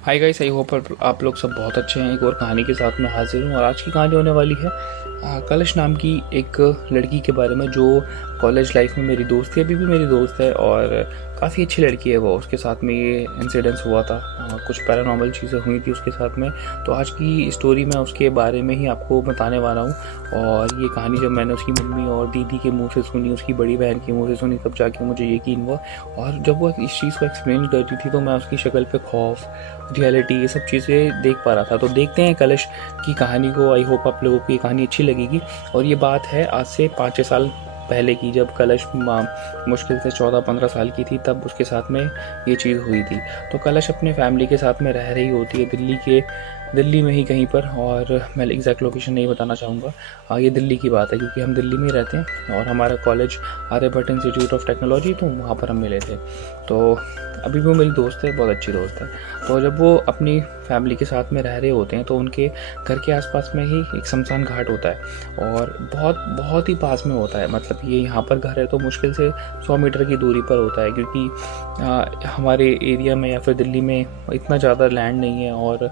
Hi guys, I hope आप लोग सब बहुत अच्छे हैं। एक और कहानी के साथ मैं हाजिर हूँ और आज की कहानी होने वाली है कलश नाम की एक लड़की के बारे में जो कॉलेज लाइफ में मेरी दोस्त थी, अभी भी मेरी दोस्त है और काफ़ी अच्छी लड़की है वो। उसके साथ में ये इंसिडेंस हुआ था, कुछ पैरानॉर्मल चीज़ें हुई थी उसके साथ में। तो आज की स्टोरी मैं उसके बारे में ही आपको बताने वाला हूँ। और ये कहानी जब मैंने उसकी मम्मी और दीदी के मुंह से सुनी, उसकी बड़ी बहन के मुंह से सुनी, तब जाके मुझे यकीन हुआ। और जब वो इस चीज़ को एक्सप्लेन करती थी तो मैं उसकी शक्ल पे खौफ, रियलिटी, ये सब चीज़ें देख पा रहा था। तो देखते हैं कलश की कहानी को। आई होप आप लोगों को ये कहानी अच्छी लगेगी। और ये बात है आज से 5-6 साल पहले की, जब कलश मुश्किल से 14-15 साल की थी, तब उसके साथ में ये चीज़ हुई थी। तो कलश अपने फैमिली के साथ में रह रही होती है दिल्ली में ही कहीं पर, और मैं एग्जैक्ट लोकेशन नहीं बताना चाहूँगा। ये दिल्ली की बात है क्योंकि हम दिल्ली में ही रहते हैं और हमारा college Aryabhatta Institute of Technology, तो वहाँ पर हम मिले थे। तो अभी भी वो मेरी दोस्त है, बहुत अच्छी दोस्त है। तो जब वो अपनी फैमिली के साथ में रह रहे होते हैं तो उनके घर के आसपास में ही एक शमशान घाट होता है और बहुत बहुत ही पास में होता है। मतलब ये यहाँ पर घर है तो मुश्किल से 100 मीटर की दूरी पर होता है, क्योंकि हमारे एरिया में या फिर दिल्ली में इतना ज़्यादा लैंड नहीं है और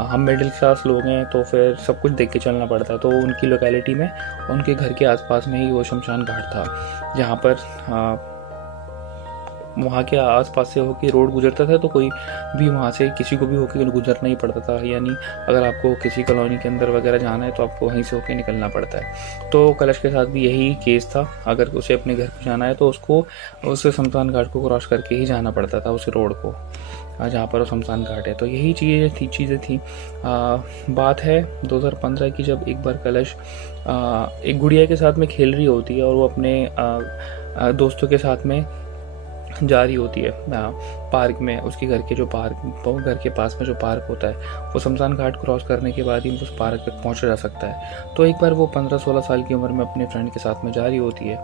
हम मिडिल क्लास लोग हैं, तो फिर सब कुछ देख के चलना पड़ता है। तो उनकी लोकेलिटी में, उनके घर के आसपास में ही वो शमशान घाट था, जहाँ पर वहाँ के आसपास से होके रोड गुजरता था। तो कोई भी वहाँ से किसी को भी होके गुजरना ही पड़ता था, यानी अगर आपको किसी कॉलोनी के अंदर वगैरह जाना है तो आपको वहीं से होके निकलना पड़ता है। तो कलश के साथ भी यही केस था। अगर उसे अपने घर पे जाना है तो उसको उस शमशान घाट को क्रॉस करके ही जाना पड़ता था, उस रोड को जहाँ पर वो शमशान घाट है। तो यही चीज़ें थी। बात है 2015 की, जब एक बार कलश एक गुड़िया के साथ में खेल रही होती है और वो अपने दोस्तों के साथ में जा रही होती है पार्क में। उसके घर के घर के पास में जो पार्क होता है, वो शमशान घाट क्रॉस करने के बाद ही उस पार्क तक पहुंचा जा सकता है। तो एक बार वो 15-16 साल की उम्र में अपने फ्रेंड के साथ में जा रही होती है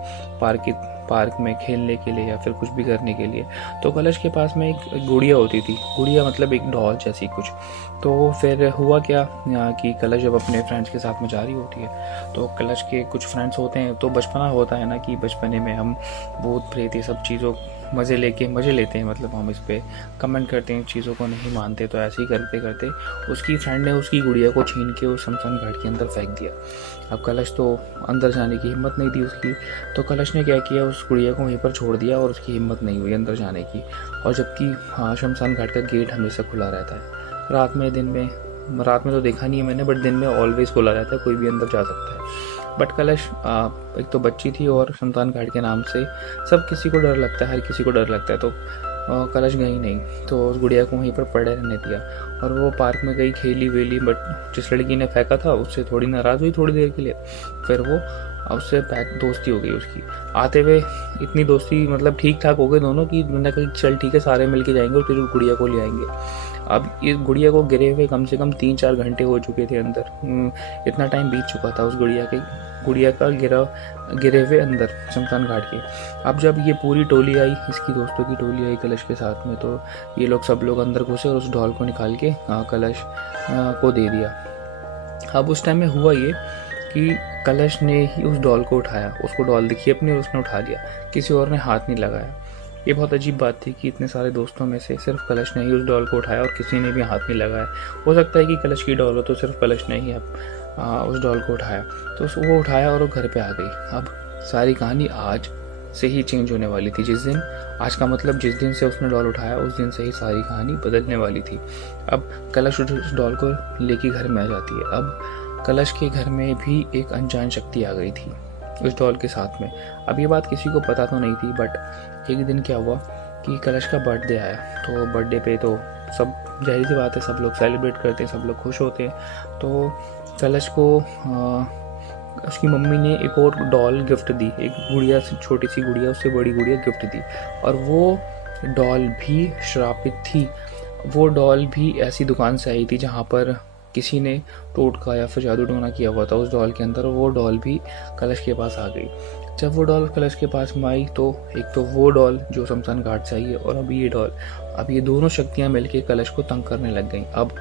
पार्क में खेलने के लिए या फिर कुछ भी करने के लिए। तो कलश के पास में एक गुड़िया होती थी, गुड़िया मतलब एक डॉल जैसी कुछ। तो फिर हुआ क्या कि कलश जब अपने फ्रेंड्स के साथ में जा रही होती है तो कलश के कुछ फ्रेंड्स होते हैं, तो बचपना होता है ना कि बचपने में हम भूत प्रेत ये सब चीज़ों मज़े लेते हैं। मतलब हम इस पर कमेंट करते हैं, चीज़ों को नहीं मानते। तो ऐसे ही करते करते उसकी फ्रेंड ने उसकी गुड़िया को छीन के उस शमशान घाट के अंदर फेंक दिया। अब कलश तो अंदर जाने की हिम्मत नहीं थी उसकी, तो कलश ने क्या किया, उस गुड़िया को वहीं पर छोड़ दिया और उसकी हिम्मत नहीं हुई अंदर जाने की। और जबकि शमशान घाट का गेट हमेशा खुला रहता है, रात में तो देखा नहीं है मैंने, बट दिन में ऑलवेज खुला रहता है, कोई भी अंदर जा सकता है। बट कलश एक तो बच्ची थी और शमशान घाट के नाम से सब किसी को डर लगता है, हर किसी को डर लगता है। तो कलश गई नहीं, तो उस गुड़िया को वहीं पर पड़े रहने दिया और वो पार्क में गई, खेली वेली। बट जिस लड़की ने फेंका था उससे थोड़ी नाराज़ हुई थोड़ी देर के लिए, फिर वो उससे दोस्ती हो गई उसकी। आते हुए इतनी दोस्ती मतलब ठीक ठाक हो गए दोनों की मैंने कहा चल ठीक है, सारे मिलके जाएंगे और फिर गुड़िया को ले आएंगे। अब इस गुड़िया को गिरे हुए कम से कम 3-4 घंटे हो चुके थे अंदर। इतना टाइम बीत चुका था उस गुड़िया का गिरे हुए अंदर शमशान घाट के। अब जब ये पूरी टोली आई, इसकी दोस्तों की टोली आई कलश के साथ में, तो ये सब लोग अंदर घुसे और उस डॉल को निकाल के कलश को दे दिया। अब उस टाइम में हुआ ये कि कलश ने ही उस डॉल को उठाया, उसको डॉल दिखी अपनी और उसने उठा लिया, किसी और ने हाथ नहीं लगाया। ये बहुत अजीब बात थी कि इतने सारे दोस्तों में से सिर्फ कलश ने ही उस डॉल को उठाया और किसी ने भी हाथ नहीं लगाया। हो सकता है कि कलश की डॉल हो तो सिर्फ कलश ने ही उस डॉल को उठाया। तो वो उठाया और वो घर पे आ गई। अब सारी कहानी आज से ही चेंज होने वाली थी। आज का मतलब जिस दिन से उसने डॉल उठाया उस दिन से ही सारी कहानी बदलने वाली थी। अब कलश उस डॉल को लेके घर में आ जाती है। अब कलश के घर में भी एक अनजान शक्ति आ गई थी उस डॉल के साथ में। अब ये बात किसी को पता तो नहीं थी, बट एक दिन क्या हुआ कि कलश का बर्थडे आया। तो बर्थडे पे तो सब जाहिर सी बात है, सब लोग सेलिब्रेट करते हैं, सब लोग खुश होते हैं। तो कलश को उसकी मम्मी ने एक और डॉल गिफ्ट दी, एक गुड़िया से छोटी सी गुड़िया, उससे बड़ी गुड़िया गिफ्ट दी। और वो डॉल भी श्रापित थी। वो डॉल भी ऐसी दुकान से आई थी जहाँ पर किसी ने टोटका या फिर जादू टोना किया हुआ था उस डॉल के अंदर। वो डॉल भी कलश के पास आ गई। जब वो डॉल कलश के पास में आई तो एक तो वो डॉल जो शमशान घाट से आई है और अभी ये डॉल, अब ये दोनों शक्तियाँ मिलके कलश को तंग करने लग गई। अब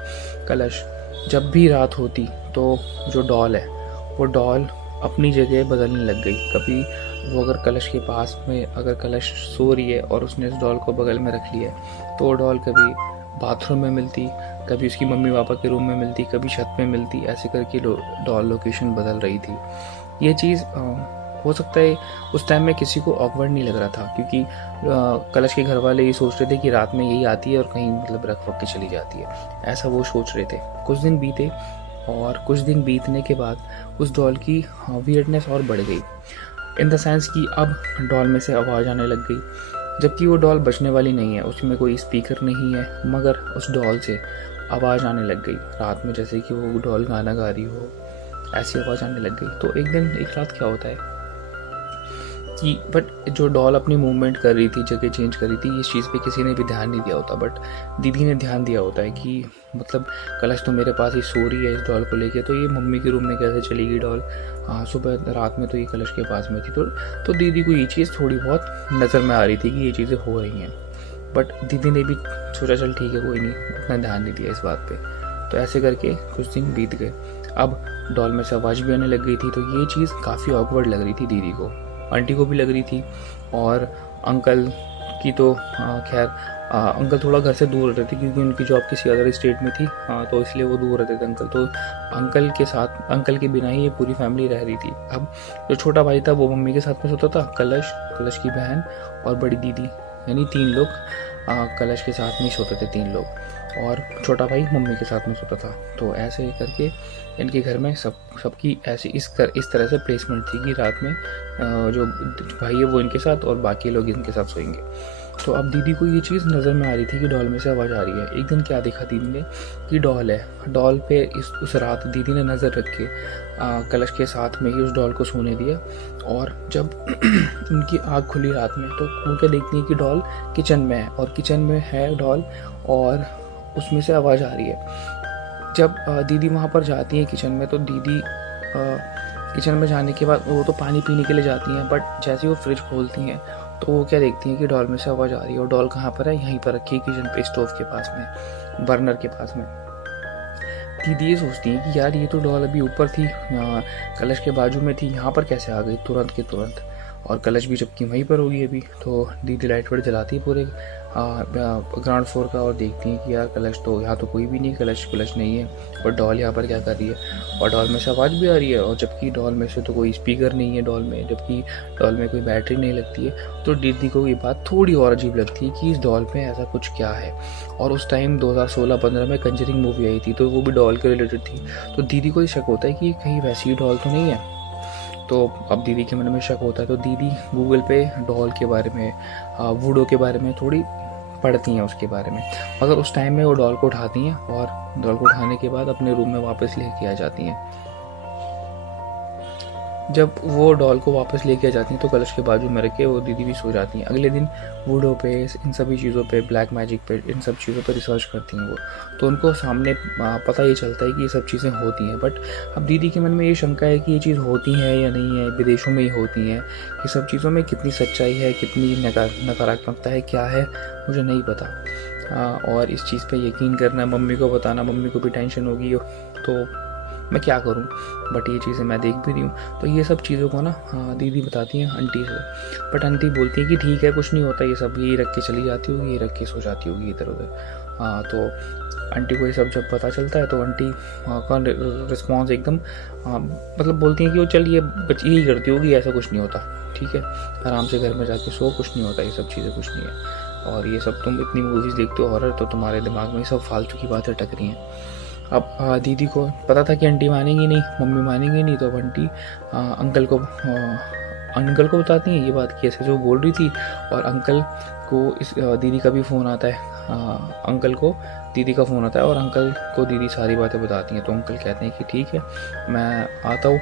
कलश जब भी रात होती तो जो डॉल है वो डॉल अपनी जगह बदलने लग गई। कभी वो अगर कलश के पास में, अगर कलश सो रही है और उसने उस डॉल को बगल में रख लिया है, तो वो डॉल कभी बाथरूम में मिलती, कभी उसकी मम्मी पापा के रूम में मिलती, कभी छत में मिलती, ऐसे करके डॉल लोकेशन बदल रही थी। ये चीज़ हो सकता है उस टाइम में किसी को ऑकवर्ड नहीं लग रहा था, क्योंकि कलश के घर वाले ये सोच रहे थे कि रात में यही आती है और कहीं मतलब रख वक के चली जाती है, ऐसा वो सोच रहे थे। कुछ दिन बीते और कुछ दिन बीतने के बाद उस डॉल की वियर्डनेस और बढ़ गई, इन द सेंस कि अब डॉल में से आवाज़ आने लग गई, जबकि वो डॉल बजने वाली नहीं है, उसमें कोई स्पीकर नहीं है, मगर उस डॉल से आवाज़ आने लग गई रात में, जैसे कि वो डॉल गाना गा रही हो, ऐसी आवाज़ आने लग गई। तो एक दिन एक रात क्या होता है कि बट जो डॉल अपनी मूवमेंट कर रही थी, जगह चेंज कर रही थी, इस चीज़ पे किसी ने भी ध्यान नहीं दिया होता, बट दीदी ने ध्यान दिया होता है कि मतलब कलश तो मेरे पास ही सो रही है इस डॉल को लेके, तो ये मम्मी के रूम में कैसे चली गई डॉल, सुबह रात में तो ये कलश के पास में थी। तो दीदी को ये चीज़ थोड़ी बहुत नज़र में आ रही थी कि ये चीज़ें हो रही हैं, बट दीदी ने भी सोचा चल ठीक है कोई नहीं, उतना ध्यान नहीं दिया इस बात पे। तो ऐसे करके कुछ दिन बीत गए। अब डॉल में से आवाज़ भी आने लग गई थी, तो ये चीज़ काफ़ी ऑकवर्ड लग रही थी दीदी को, आंटी को भी लग रही थी, और अंकल की तो खैर अंकल थोड़ा घर से दूर रहते थे क्योंकि उनकी जॉब किसी अदर स्टेट में थी, तो इसलिए वो दूर रहते थे अंकल। तो अंकल के साथ, अंकल के बिना ही ये पूरी फैमिली रह रही थी। अब जो छोटा भाई था वो मम्मी के साथ में सोता था, कलश की बहन और बड़ी दीदी, यानी 3 लोग कलश के साथ में सोते थे, 3 लोग, और छोटा भाई मम्मी के साथ में सोता था। तो ऐसे करके इनके घर में सबकी ऐसी इस तरह से प्लेसमेंट थी कि रात में जो भाई है वो इनके साथ और बाकी लोग इनके साथ सोएंगे। तो अब दीदी को ये चीज़ नज़र में आ रही थी कि डॉल में से आवाज़ आ रही है। एक दिन क्या देखा दीदी ने कि डॉल है, डॉल पे उस रात दीदी ने नज़र रख के कलश के साथ में ही उस डॉल को सोने दिया, और जब उनकी आँख खुली रात में तो वो क्या देखती है कि डॉल किचन में है, और किचन में है डॉल और उसमें से आवाज़ आ रही है। जब दीदी वहाँ पर जाती है किचन में, तो दीदी किचन में जाने के बाद वो तो पानी पीने के लिए जाती हैं, बट जैसे ही वो फ्रिज खोलती हैं तो वो क्या देखती हैं कि डॉल में से आवाज़ आ रही है, और डॉल कहाँ पर है, यहीं पर रखी है किचन पे, स्टोव के पास में, बर्नर के पास में। दीदी ये सोचती है कि यार ये तो डॉल अभी ऊपर थी, कलश के बाजू में थी, यहाँ पर कैसे आ गई तुरंत के तुरंत, और कलश भी जबकि वहीं पर होगी अभी। तो दीदी लाइट वाइट जलाती है पूरे ग्राउंड फ्लोर का, और देखती हैं कि यार कलश तो यहाँ तो कोई भी नहीं, कलश नहीं है, और डॉल यहाँ पर क्या कर रही है, और डॉल में से आवाज़ भी आ रही है, और जबकि डॉल में से तो कोई स्पीकर नहीं है डॉल में, जबकि डॉल में कोई बैटरी नहीं लगती है। तो दीदी को ये बात थोड़ी और अजीब लगती है कि इस डॉल पे ऐसा कुछ क्या है। और उस टाइम 2016-15 में कंजरिंग मूवी आई थी, तो वो भी डॉल के रिलेटेड थी। तो दीदी को ये शक होता है कि कहीं वैसी डॉल तो नहीं है। तो अब दीदी के मन में शक होता है, तो दीदी गूगल पे डॉल के बारे में, वुडो के बारे में थोड़ी पढ़ती हैं उसके बारे में, मगर उस टाइम में वो डॉल को उठाती हैं, और डॉल को उठाने के बाद अपने रूम में वापस लेके आ जाती हैं। जब वो डॉल को वापस लेके आ जाती हैं तो कलश के बाजू में रख के वो दीदी भी सो जाती हैं। अगले दिन वुडो पे, इन सभी चीज़ों पे, ब्लैक मैजिक पे, इन सब चीज़ों पे रिसर्च करती हैं वो, तो उनको सामने पता ये चलता है कि ये सब चीज़ें होती हैं। बट अब दीदी के मन में ये शंका है कि ये चीज़ होती है या नहीं है, विदेशों में ही होती हैं, ये सब चीज़ों में कितनी सच्चाई है, कितनी नकारात्मकता है, क्या है, मुझे नहीं पता। और इस चीज़ पे यकीन करना, मम्मी को बताना, मम्मी को भी टेंशन होगी, तो मैं क्या करूं, बट ये चीज़ें मैं देख भी रही हूँ। तो ये सब चीज़ों को ना दीदी बताती हैं आंटी से, बट आंटी बोलती है कि ठीक है कुछ नहीं होता, ये सब यही रख के चली जाती होगी, ये रख के सो जाती होगी इधर उधर। तो आंटी को ये सब जब पता चलता है तो आंटी का रिस्पॉन्स एकदम मतलब बोलती हैं कि वो चल ये यही करती होगी, ऐसा कुछ नहीं होता, ठीक है आराम से घर में जाके सो, कुछ नहीं होता, ये सब चीज़ें कुछ नहीं है, और ये सब तुम इतनी मूवीज़ देखते हो हॉरर, तो तुम्हारे दिमाग में सब फालतू की बातें टक रही हैं। अब दीदी को पता था कि आंटी मानेंगी नहीं, मम्मी मानेंगी नहीं, तो अब आंटी अंकल को बताती हैं ये बात कि ऐसे जो बोल रही थी, और अंकल को इस दीदी का भी फ़ोन आता है, अंकल को दीदी का फ़ोन आता है, और अंकल को दीदी सारी बातें बताती हैं। तो अंकल कहते हैं कि ठीक है मैं आता हूँ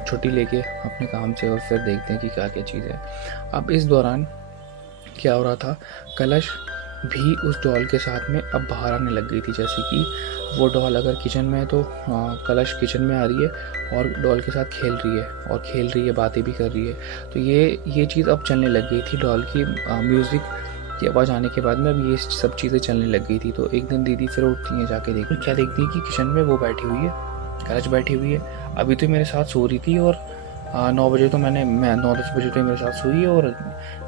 छुट्टी लेके अपने काम से, और फिर देखते हैं कि क्या क्या चीज़ है। अब इस दौरान क्या हो रहा था, कलश भी उस डॉल के साथ में अब बाहर आने लग गई थी। जैसे कि वो डॉल अगर किचन में है तो कलश किचन में आ रही है और डॉल के साथ खेल रही है, बातें भी कर रही है। तो ये चीज़ अब चलने लग गई थी, डॉल की म्यूज़िक की आवाज़ आने के बाद में अब ये सब चीज़ें चलने लग गई थी। तो एक दिन दीदी फिर उठती हैं, जाके क्या देखती है कि किचन में वो बैठी हुई है, कलश बैठी हुई है, अभी तो मेरे साथ सो रही थी और 9 बजे तो मैं 9-10 बजे तो मेरे साथ सोई है, और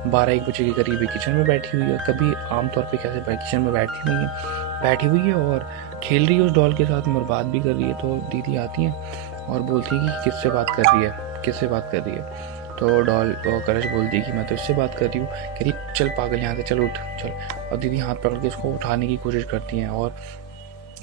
12-1 बजे के करीब किचन में बैठी हुई है। कभी आमतौर पे कैसे किचन में बैठी हुई है और खेल रही है उस डॉल के साथ में और बात भी कर रही है। तो दीदी आती हैं और बोलती है कि किससे बात कर रही है। तो डॉल कलश बोलती है कि मैं तो इससे बात कर रही हूँ। कह रही चल पागल, यहाँ से चल, उठ चल। और दीदी हाथ पकड़ के इसको उठाने की कोशिश करती हैं और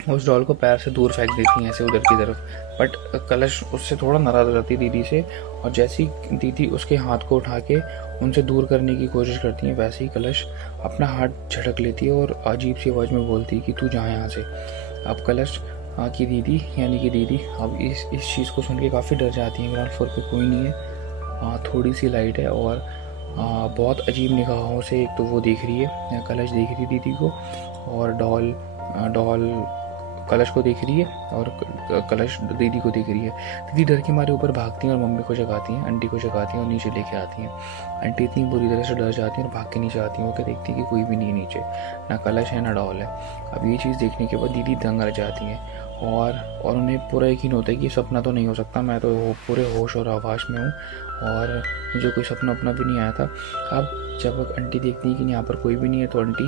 उस डॉल को पैर से दूर फेंक देती हैं, ऐसे उधर की तरफ। बट कलश उससे थोड़ा नाराज हो जाती है दीदी से, और जैसी दीदी उसके हाथ को उठा के उनसे दूर करने की कोशिश करती है, वैसे ही कलश अपना हाथ झटक लेती है और अजीब सी आवाज़ में बोलती है कि तू जा यहाँ से। अब कलश की दीदी यानी कि दीदी अब इस चीज़ को सुन के काफ़ी डर जाती है। ग्राउंड फ्लोर पे कोई नहीं है, थोड़ी सी लाइट है, और बहुत अजीब निगाहों से एक तो वो देख रही है, कलश देख रही है दीदी को, और डॉल कलश को देख रही है, और कलश दीदी को देख रही है। दीदी डर के मारे ऊपर भागती हैं और मम्मी को जगाती हैं, आंटी को जगाती हैं और नीचे लेके आती हैं। आंटी इतनी बुरी तरह से डर जाती हैं और भाग के नीचे आती हैं। वो क्या देखती हैं कि कोई भी नहीं है नीचे, ना कलश है ना डॉल है। अब ये चीज़ देखने के बाद दीदी दंग रह जाती हैं, और उन्हें पूरा यकीन होता है कि सपना तो नहीं हो सकता, मैं तो पूरे होश और आवाज़ में हूँ और मुझे कोई सपना अपना भी नहीं आया था। अब जब आंटी देखती हैं कि यहाँ पर कोई भी नहीं है, तो आंटी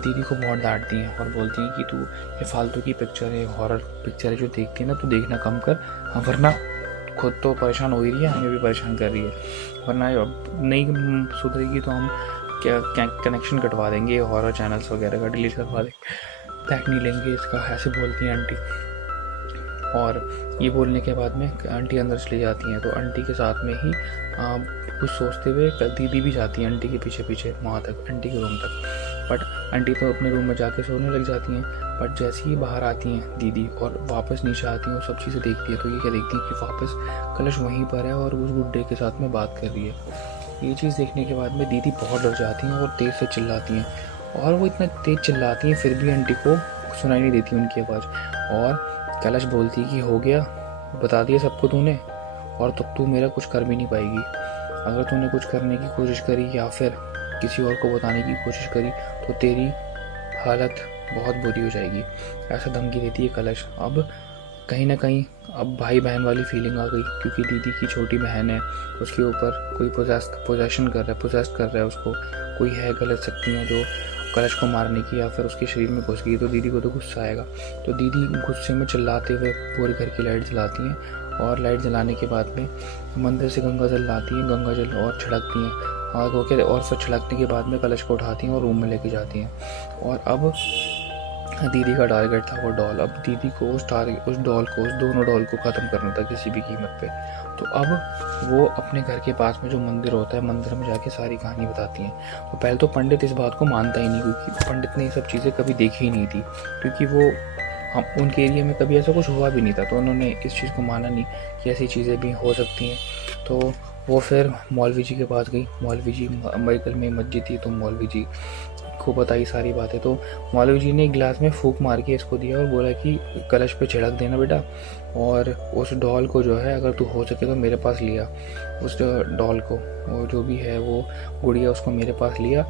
दीदी को बहुत डांटती हैं और बोलती हैं कि तू ये फालतू की पिक्चर है, हॉरर पिक्चर है जो देखती है ना, तू देखना कम कर, वरना खुद तो परेशान हो ही रही है, हमें भी परेशान कर रही है, वरना नहीं सुधरेगी तो हम क्या कनेक्शन कटवा देंगे, हॉरर चैनल्स वगैरह का डिलीट करवा देंगे, पैक नहीं लेंगे इसका, ऐसे बोलती हैं आंटी। और ये बोलने के बाद में आंटी अंदर चली जाती हैं। तो आंटी के साथ में ही कुछ सोचते हुए दीदी भी जाती है आंटी के पीछे वहाँ तक, आंटी के रूम तक। बट आंटी तो अपने रूम में जाके सोने लग जाती हैं। बट जैसे ही बाहर आती हैं दीदी और वापस नीचे आती हैं और सब चीज़ें देखती है, तो ये क्या देखती है कि वापस कलश वहीं पर है और उस गुड्डे के साथ में बात कर रही है। ये चीज़ देखने के बाद में दीदी बहुत डर जाती हैं और तेज़ से चिल्लाती हैं, और वो इतना तेज़ चिल्लाती हैं फिर भी आंटी को सुनाई नहीं देती उनकी आवाज़। और कलश बोलती है कि हो गया, बता दिया सबको तूने, और तब तू मेरा कुछ कर भी नहीं पाएगी। अगर तूने कुछ करने की कोशिश करी या फिर किसी और को बताने की कोशिश करी तो तेरी हालत बहुत बुरी हो जाएगी, ऐसा धमकी देती है कलश। अब कहीं ना कहीं अब भाई बहन वाली फीलिंग आ गई, क्योंकि दीदी की छोटी बहन है, उसके ऊपर कोई पोजेस्ट कर रहा है उसको, कोई है गलत शक्तियाँ जो कलश को मारने की या फिर उसके शरीर में घुस गई। तो दीदी को तो गुस्सा आएगा, तो दीदी गुस्से में चिल्लाते हुए पूरे घर की लाइट जलाती हैं, और लाइट जलाने के बाद में मंदिर से गंगा जल लाती हैं, गंगा जल और छिड़कती हैं, और वो क्या, और फिर छिड़कने के बाद में कलश को उठाती हैं और रूम में लेके जाती हैं। और अब दीदी का टारगेट था वो डॉल। अब दीदी को उस दोनों डॉल को ख़त्म करना था किसी भी कीमत पे। तो अब वो अपने घर के पास में जो मंदिर होता है, मंदिर में जाके सारी कहानी बताती हैं। तो पहले तो पंडित इस बात को मानता ही नहीं, क्योंकि पंडित ने ये सब चीज़ें कभी देखी ही नहीं थी, क्योंकि वो हम उनके एरिया में कभी ऐसा कुछ हुआ भी नहीं था। तो उन्होंने इस चीज़ को माना नहीं कि ऐसी चीज़ें भी हो सकती हैं। तो वो फिर मौलवी जी के पास गई। मौलवी जी अमेरिकन में मस्जिद थी, तो मौलवी जी को बताई सारी बातें। तो मौलवी जी ने एक गिलास में फूंक मार के इसको दिया और बोला कि कलश पे छिड़क देना बेटा, और उस डॉल को जो है अगर तू हो सके तो मेरे पास लिया, उस डॉल को, वो जो भी है वो गुड़िया, उसको मेरे पास लिया,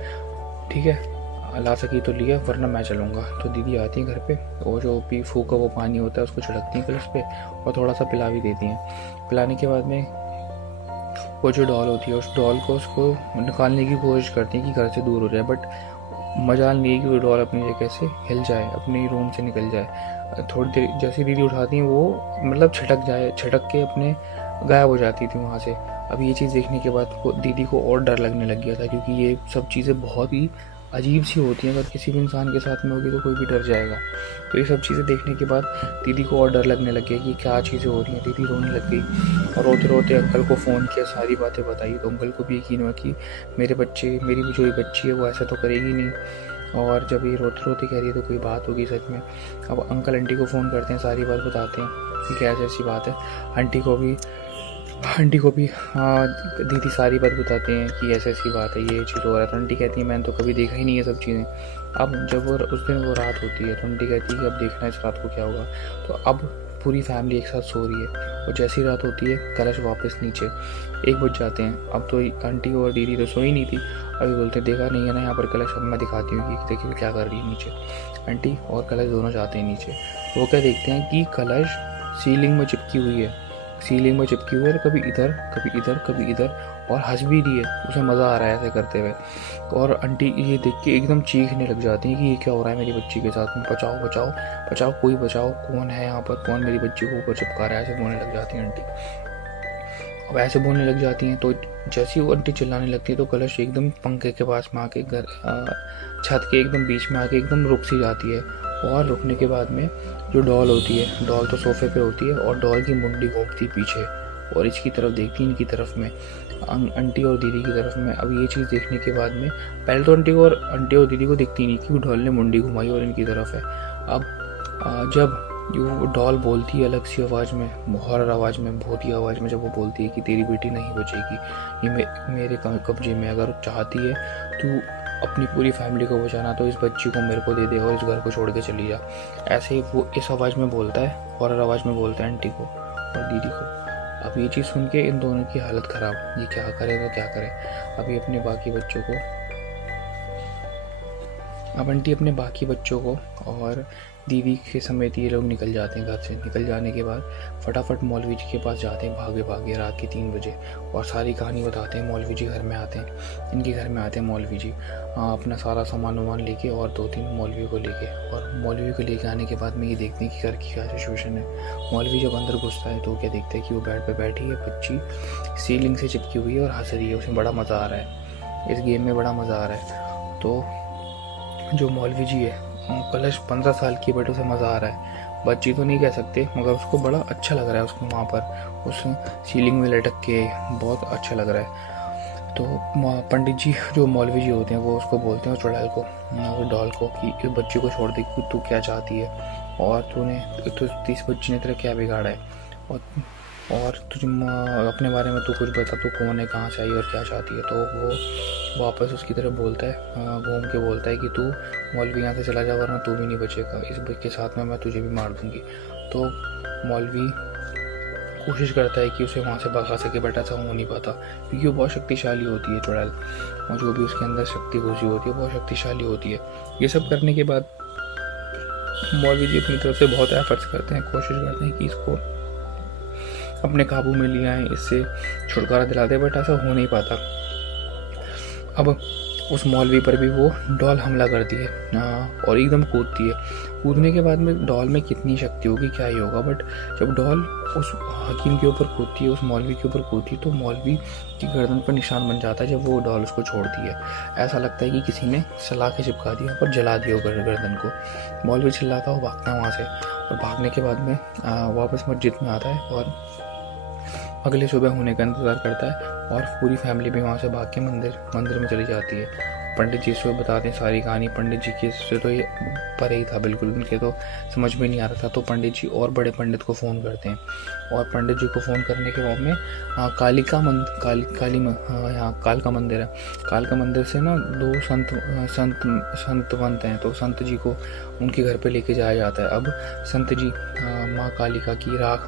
ठीक है, ला सकी तो लिया, वरना मैं चलूँगा। तो दीदी आती है घर पे, वो जो भी फूका वो पानी होता है उसको छिड़कती हैं कलश पे और थोड़ा सा पिला भी देती हैं। पिलाने के बाद में वो जो डॉल होती है उस डॉल को उसको निकालने की कोशिश करती हैं कि घर से दूर हो जाए। बट मजाल नहीं है कि वो डॉल अपनी जगह से हिल जाए, अपने रूम से निकल जाए। थोड़ी देर जैसे दीदी उठाती हैं वो मतलब छिटक के अपने गायब हो जाती थी वहाँ से। अब ये चीज़ देखने के बाद दीदी को और डर लगने लग गया था, क्योंकि ये सब चीज़ें बहुत ही अजीब सी होती हैं। अगर किसी भी इंसान के साथ में होगी तो कोई भी डर जाएगा। तो ये सब चीज़ें देखने के बाद दीदी को और डर लगने लग गया कि क्या चीज़ें हो रही हैं। दीदी रोने लग गई और रोते रोते अंकल को फ़ोन किया, सारी बातें बताई। तो अंकल को भी यकीन हुआ कि मेरी भी जो बच्ची है वो ऐसा तो करेगी नहीं, और जब ये रोते रोते कह रही है तो कोई बात होगी सच में। अब अंकल आंटी को फ़ोन करते हैं, सारी बात बताते हैं कि क्या ऐसी बात है। आंटी को भी दीदी सारी बात बताते हैं कि ऐसी बात है, ये चीज़ हो रहा है। तो आंटी कहती है मैंने तो कभी देखा ही नहीं है सब चीज़ें। अब जब उस दिन वो रात होती है तो आंटी कहती है कि अब देखना इस रात को क्या होगा। तो अब पूरी फैमिली एक साथ सो रही है, और जैसी रात होती है कलश वापस नीचे 1 बज जाते हैं। अब तो आंटी और दीदी तो सोई नहीं थी, अभी बोलते देखा नहीं है ना यहाँ पर कलश, अब मैं दिखाती हूँ कि देखिए क्या कर रही है नीचे। आंटी और कलश दोनों जाते हैं नीचे। वो क्या देखते हैं कि कलश सीलिंग में चिपकी हुई है, सीलिंग में चिपकी हुई है, कभी इधर कभी इधर कभी इधर, और हंस भी रही है, उसे मज़ा आ रहा है ऐसे करते हुए। और आंटी ये देख के एकदम चीखने लग जाती है कि ये क्या हो रहा है मेरी बच्ची के साथ में, बचाओ बचाओ बचाओ, कोई बचाओ, कौन है यहाँ पर, कौन मेरी बच्ची को ऊपर चिपका रहा है, ऐसे बोलने लग जाती है आंटी। अब ऐसे बोलने लग जाती हैं तो जैसे ही वो आंटी चिल्लाने लगती है तो कलश एकदम पंखे के पास में आके छत के एकदम बीच में आके एकदम रुक सी जाती है। और रुकने के बाद में जो डॉल होती है, डॉल तो सोफे पे होती है, और डॉल की मुंडी घूमती पीछे और इसकी तरफ देखती, इनकी तरफ में, आंटी और दीदी की तरफ में। अब ये चीज़ देखने के बाद में पहले तो आंटी और दीदी को दिखती नहीं कि डॉल ने मुंडी घुमाई और इनकी तरफ है। अब जब वो डॉल बोलती है अलग सी आवाज़ में, हॉरर आवाज़ में, भूतिया आवाज़ में, जब वो बोलती है कि तेरी बेटी नहीं बचेगी, ये मेरे कब्जे में, अगर चाहती है तू अपनी पूरी फैमिली को बचाना तो इस बच्ची को मेरे को दे दे और इस घर को छोड़ के चली जा। ऐसे ही वो इस आवाज़ में बोलता है, हॉरर आवाज़ में बोलता है आंटी को और दीदी को। अब ये चीज़ सुन के इन दोनों की हालत ख़राब, ये क्या करे तो क्या करे। अभी अपने बाकी बच्चों को, अब आंटी अपने बाकी बच्चों को और दीदी के समेत ये लोग निकल जाते हैं घर से। निकल जाने के बाद फटाफट मौलवी जी के पास जाते हैं, भागे भागे रात के 3 बजे, और सारी कहानी बताते हैं। मौलवी जी घर में आते हैं, इनके घर में आते हैं मौलवी जी अपना सारा सामान वामान लेके और 2-3 मौलवी को लेके। और मौलवी को लेके आने के बाद में ये देखते हैं कि घर की क्या सिचुएशन है। मौलवी जब अंदर घुसता है तो क्या देखते हैं कि वो बेड पर बैठी है, बच्ची सीलिंग से चिपकी हुई है और हंस रही है। उसे बड़ा मज़ा आ रहा है, इस गेम में बड़ा मज़ा आ रहा है। तो जो मौलवी जी है, कलश 15 साल की, बट उसे मज़ा आ रहा है। बच्ची तो नहीं कह सकते, मगर उसको बड़ा अच्छा लग रहा है, उसको वहाँ पर उस सीलिंग में लटक के बहुत अच्छा लग रहा है। तो पंडित जी जो मौलवी जी होते हैं वो उसको बोलते हैं, चुड़ैल को, वो डॉल को, कि इस बच्ची को छोड़ दे, तू क्या चाहती है और तूने तो इस बच्ची ने तेरा क्या बिगाड़ा है, और तुझे अपने बारे में तू कुछ बता, तू कौन है, कहाँ से आई और क्या चाहती है। तो वो वापस उसकी तरफ बोलता है, घूम के बोलता है कि तू मौलवी यहाँ से चला जा, वरना तू भी नहीं बचेगा, इस बच्चे के साथ में मैं तुझे भी मार दूंगी। तो मौलवी कोशिश करता है कि उसे वहाँ से भगा सके, बट ऐसा हो नहीं पाता क्योंकि वो बहुत शक्तिशाली होती है चुड़ैल, और जो भी उसके अंदर शक्ति घुसी होती है बहुत शक्तिशाली होती है। ये सब करने के बाद मौलवी जी अपनी तरफ से बहुत एफर्ट्स करते हैं, कोशिश करते हैं कि इसको अपने काबू में लिया है, इससे छुटकारा दिलाते, बट ऐसा हो नहीं पाता। अब उस मौलवी पर भी वो डॉल हमला करती है और एकदम कूदती है। कूदने के बाद में डॉल में कितनी शक्ति होगी क्या ही होगा, बट जब डॉल उस हकीम के ऊपर कूदती है, उस मौलवी के ऊपर कूदती है, तो मौलवी की गर्दन पर निशान बन जाता है। जब वो डॉल उसको छोड़ती है, ऐसा लगता है कि किसी ने सलाखे चिपका दिया और जला दिया गर्दन को। मौलवी चिल्लाता है, वो भागता है वहाँ से, और भागने के बाद में वापस मस्जिद में आता है और अगले सुबह होने का इंतज़ार करता है, और पूरी फैमिली भी वहाँ से भाग के मंदिर में चली जाती है। पंडित जी से बताते हैं सारी कहानी। पंडित जी के से तो ये परे ही था बिल्कुल, उनके तो समझ में नहीं आ रहा था। तो पंडित जी और बड़े पंडित को फ़ोन करते हैं, और पंडित जी को फ़ोन करने के बाद में यहाँ काल का मंदिर है। काल का मंदिर से ना 2 संत हैं, तो संत जी को उनके घर पे लेके जाया जाता है। अब संत जी माँ कालिका की राख,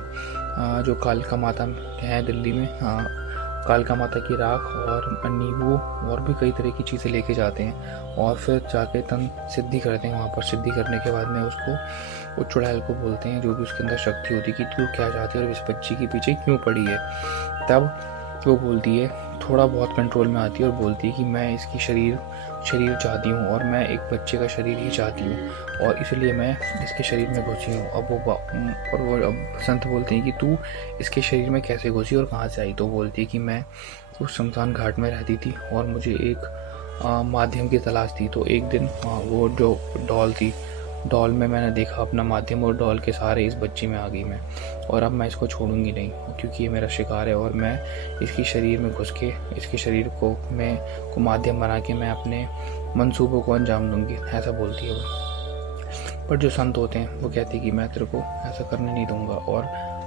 जो कालिका माता है दिल्ली में, कालिका माता की राख और नींबू और भी कई तरह की चीज़ें लेके जाते हैं, और फिर जाके तन सिद्धि करते हैं। वहाँ पर सिद्धि करने के बाद में उसको, वो चुड़ैल को बोलते हैं, जो भी उसके अंदर शक्ति होती है, कि तू क्या चाहती है और इस बच्ची के पीछे क्यों पड़ी है। तब वो बोलती है, थोड़ा बहुत कंट्रोल में आती है और बोलती है कि मैं इसकी शरीर चाहती हूँ, और मैं एक बच्चे का शरीर ही चाहती हूँ, और इसलिए मैं इसके शरीर में घुसी हूँ। अब अब संत बोलते हैं कि तू इसके शरीर में कैसे घुसी और कहाँ से आई। तो बोलती है कि मैं उस शमशान घाट में रहती थी और मुझे एक माध्यम की तलाश थी। तो एक दिन वो जो डॉल थी, डॉल में मैंने देखा अपना माध्यम, और डॉल के सहारे इस बच्ची में आ गई मैं, और अब मैं इसको छोड़ूंगी नहीं, क्योंकि ये मेरा शिकार है, और मैं इसके शरीर में घुस के इसके शरीर को माध्यम बना के मैं अपने मंसूबों को अंजाम दूंगी, ऐसा बोलती है वो। पर जो संत होते हैं वो कहते हैं कि मैं तेरे को ऐसा करने नहीं दूंगा, और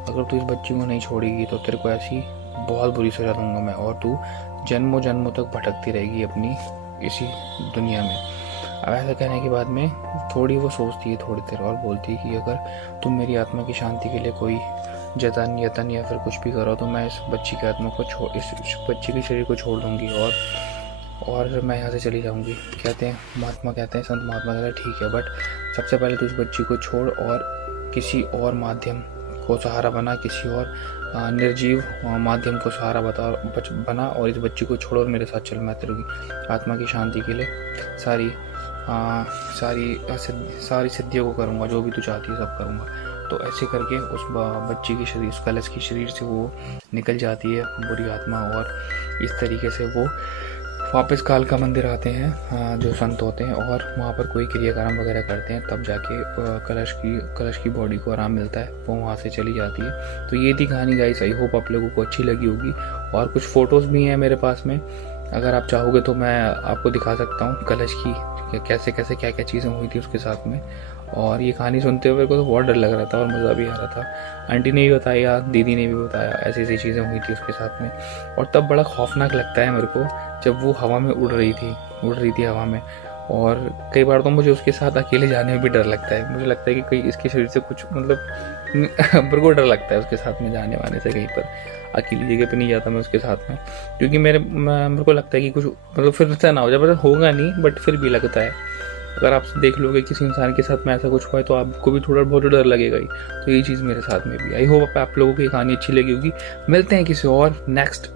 अगर तू इस बच्ची को नहीं छोड़ेगी तो तेरे को ऐसी बहुत बुरी सजा दूंगा मैं, और तू जन्मों जन्मों तक भटकती रहेगी अपनी इसी दुनिया में। अब ऐसा कहने के बाद में थोड़ी वो सोचती है थोड़ी देर, और बोलती है कि अगर तुम मेरी आत्मा की शांति के लिए कोई यतन या फिर कुछ भी करो, तो मैं इस बच्ची की आत्मा को इस बच्ची के शरीर को छोड़ दूंगी, और मैं यहाँ से चली जाऊंगी। कहते हैं महात्मा, कहते हैं संत महात्मा कहते हैं ठीक है, बट सबसे पहले तो उस बच्ची को छोड़ और किसी और माध्यम को सहारा बना, किसी और निर्जीव माध्यम को सहारा बना और इस बच्ची को छोड़ो और मेरे साथ चल, मैं तेरी आत्मा की शांति के लिए सारी सारी सिद्धियों को करूँगा, जो भी तू चाहती है सब करूँगा। तो ऐसे करके उस बच्ची की शरीर, उस कलश की शरीर से वो निकल जाती है बुरी आत्मा, और इस तरीके से वो वापस कालका मंदिर आते हैं जो संत होते हैं, और वहाँ पर कोई क्रियाक्रम वगैरह करते हैं, तब जाके कलश की बॉडी को आराम मिलता है, वो वहाँ से चली जाती है। तो ये थी कहानी गाइस, आई होप आप लोगों को अच्छी लगी होगी। और कुछ फ़ोटोज़ भी हैं मेरे पास में, अगर आप चाहोगे तो मैं आपको दिखा सकता हूँ कलश की कैसे कैसे क्या क्या चीज़ें हुई थी उसके साथ में। और ये कहानी सुनते हुए को तो बहुत डर लग रहा था और मज़ा भी आ रहा था। आंटी ने भी बताया, दीदी ने भी बताया, ऐसी ऐसी चीज़ें हुई थी उसके साथ में। और तब बड़ा खौफनाक लगता है मेरे को जब वो हवा में उड़ रही थी हवा में। और कई बार तो मुझे उसके साथ अकेले जाने में भी डर लगता है, मुझे लगता है कि कहीं इसके शरीर से कुछ मेरे को डर लगता है उसके साथ में जाने वाने से, कहीं पर अकेली जगह पे नहीं जाता मैं उसके साथ में, क्योंकि मेरे को लगता है कि कुछ फिर से ना हो जाए, होगा नहीं बट फिर भी लगता है। अगर आप देख लोगे किसी इंसान के साथ में ऐसा कुछ हुआ है तो आपको भी थोड़ा बहुत डर लगेगा ही। तो ये चीज़ मेरे साथ में भी। आई होप आप लोगों को ये कहानी अच्छी लगी होगी। मिलते हैं किसी और नेक्स्ट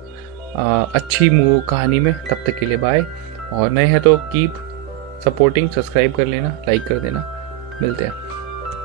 अच्छी कहानी में, तब तक के लिए बाय। और नए हैं तो कीप सपोर्टिंग, सब्सक्राइब कर लेना, लाइक कर देना। मिलते हैं।